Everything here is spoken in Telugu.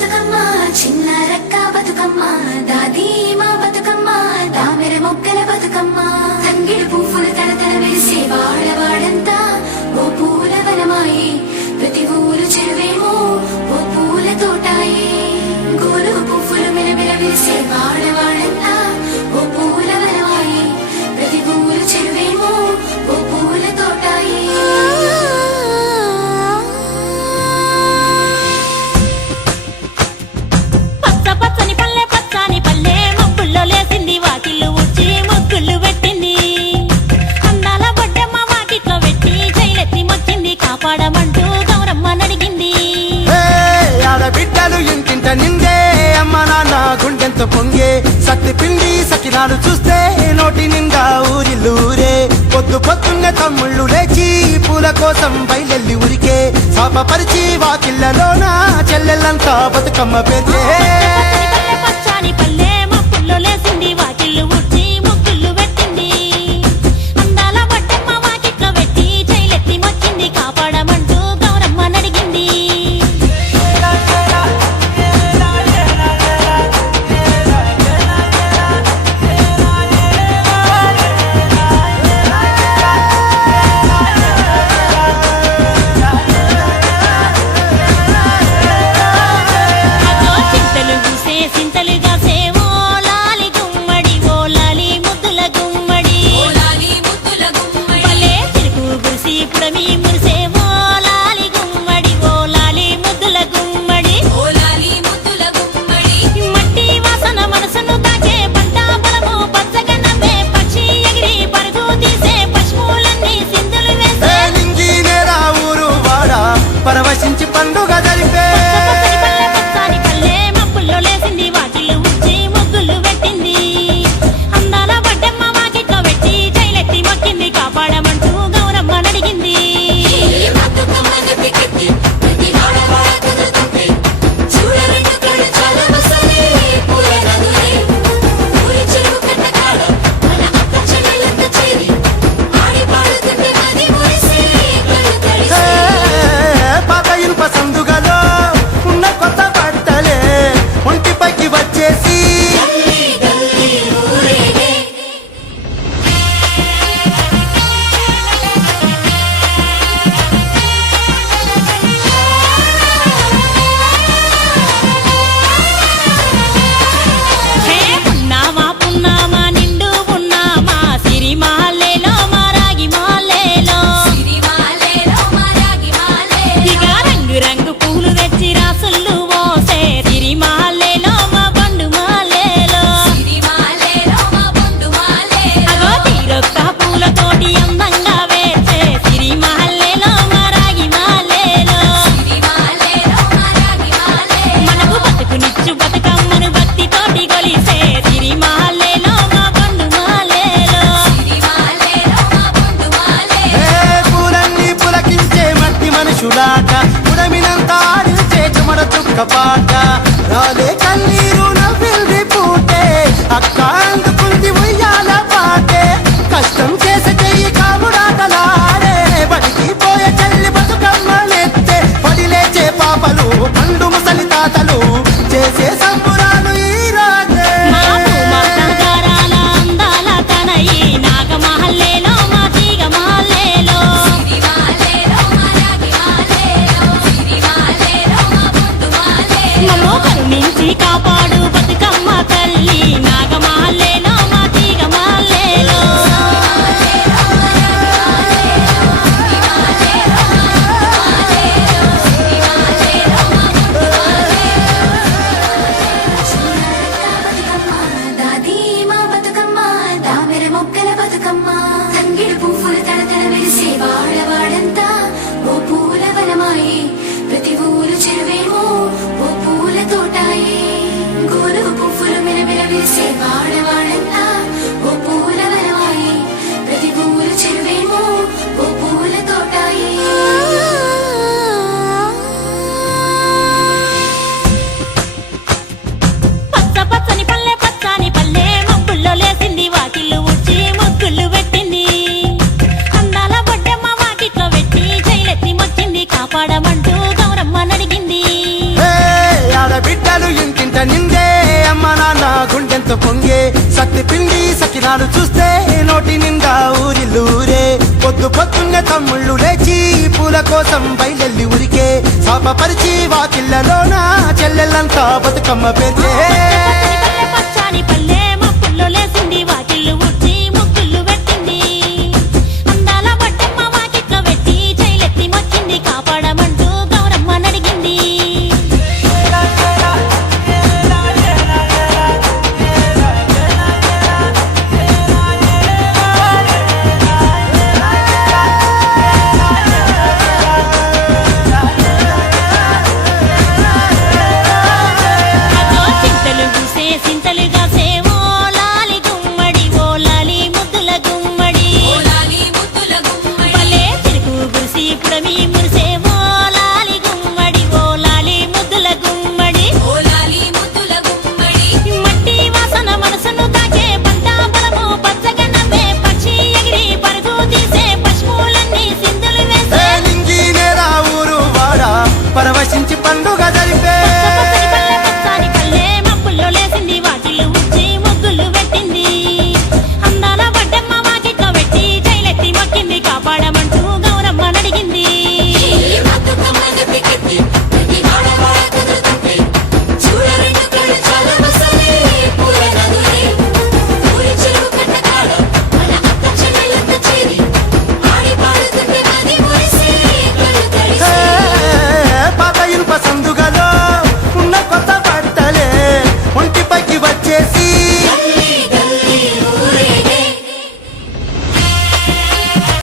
బతుకమ్మ చిన్న రక్క బతుకమ్మ దాది మా బతుకమ్మ దామెర మొగ్గల బతుకమ్మ తంగిడి పువ్వులు తడతడ వెలిసే వాడవాడంతా ఓ పూల వనమాయే ప్రతి ఊరు చెరువేమో ఓ పూల తోటాయే గోరు పువ్వులు మెలమెల వెలిసే వాడవాడంతా ఓ పూల వనమాయే ప్రతి ఊరు చెరువేమో ఓ పూల తోటాయే కాపాడమంటూ గౌరమ్మ నడిగింది. ఆడబిడ్డలు ఇంటింట నిందే అమ్మ నాన్న గుండెంత పొంగే సత్తి పిండి సకినాలు చూస్తే నోటి నిండా ఊరిల్లూరే పొద్దున్నే తమ్ముళ్ళు లేచి పూల కోసం బయలెల్లి ఉరికే శాపపరిచి వాకిళ్ళలోన చెల్లెళ్ళంతా బతుకమ్మ పేర్చే పచ్చని పల్లె మప్పుల్లో లేసింది వాకిళ్ళు ఊడ్చి ముగ్గులు పెట్టింది. అందాల బొడ్డమ్మ వాకిట్లో పెట్టి జైలెత్తి మొచ్చింది కాపాడమంటూ గౌరమ్మ నడిగింది. చింతలు పూసే సింతలుగా సేవో లాలి గుమ్మడి ఓ లాలి ముద్దుల గుమ్మడి భలే చిరుకు గురిసి పుడమి మురిసే ఓ లాలి గుమ్మడి ఓ లాలి ముద్దుల గుమ్మడి మట్టి వాసన మనసును తాకే పంట బలము పచ్చగా నవ్వే పక్షి ఎగిరి పరుగు తీసే పశువులన్నీ సింధులు వేసే నింగి నేరా ఊరు వాడ పరవశించి పండుగ జరిపే పచ్చని పల్లె మప్పుల్లో లేసింది వాకిళ్ళు ఊడ్చి ముగ్గులు పెట్టింది. అందాల బొడ్డమ్మ వాకిట్లో పెట్టి జైలెత్తి మొక్కింది కాపాడమంటూ గౌరమ్మ నడిగింది. పాత ఇనుప సందుగలో ఉన్న కొత్త బట్టలే ఒంటిపైకి వచ్చేసి హే పున్నామా పున్నామా నిండు పున్నామా సిరి మాలేలో మా రాగి మాలేలో ఇక రంగు రంగు పూలు తెచ్చి రాసుళ్ళు పోసే సిరి మాలేలో మా పండు మాలేలో అగో తీరొక్క పూలతోటి అందంగా వేచే సిరి మాలేలో మా రాగి మాలేలో మనకు బతుకునిచ్చు బతుకమ్మను భక్తితోటి గొలిసే సిరి మాలేలో మా పండు మాలేలో పూలన్నీ పులకించే మట్టి మనుషులాట ఉడమినంత ఆడించే చెమడ చుక్క పాట రాలే కన్నీరు నవ్వింది పూటే అక్క అందుకుంది ఉయ్యాల పాటే కష్టం చేసే చెయ్యి కాముడాటలాడే బడికి పోయే చెల్లి బతుకమ్మలెత్తే పడి లేచే పాపలు పండు ముసలి తాతలు చేసే సంబురాలు ఈ రాజే మా భూమాతాగారాల అందాల తనయి నాగమహల్లేలో మా తీగ మహల్లేలో మమ్మో కరుణించి కాపాడు బతుకమ్మ తల్లి నాగమహల్లేలో మా తీగ మహల్లేలో దాది మా బతుకమ్మ దామెర మొగ్గల బతుకమ్మ తంగిడి పువ్వులు తడతడ వెలిసే వాడవాడంతా ఓ పూల వనమాయే ప్రతి ఊరు చెరువేమో ఓ పూల తోటాయే గోరు పువ్వులు మెలమెల వెలిసే వాడవాడంతా ఓ పూల వనమాయే ప్రతి ఊరు చెరువేమో ఓ పూల తోటాయే పచ్చని పల్లె మబ్బుల్లో లేసింది వాకిళ్ళు ఊడ్చి ముగ్గులు పెట్టింది. అందాల బొడ్డమ్మ వాకిట్లో పెట్టి జైలెత్తి మొచ్చింది కాపాడమంటూ గౌరమ్మ నడిగింది. ఆడబిడ్డ ఆనందంతో పొంగే శక్తి పిండి సకినాలు చూస్తే నోటి నిండా ఊరిల్లూరే పొద్దున్నే తమ్ముళ్ళు లేచి పూల కోసం బయలెల్లి ఉరికే శాపపరిచి వాకిళ్ళలోన చెల్లెళ్ళంతా బతుకమ్మ పేర్చే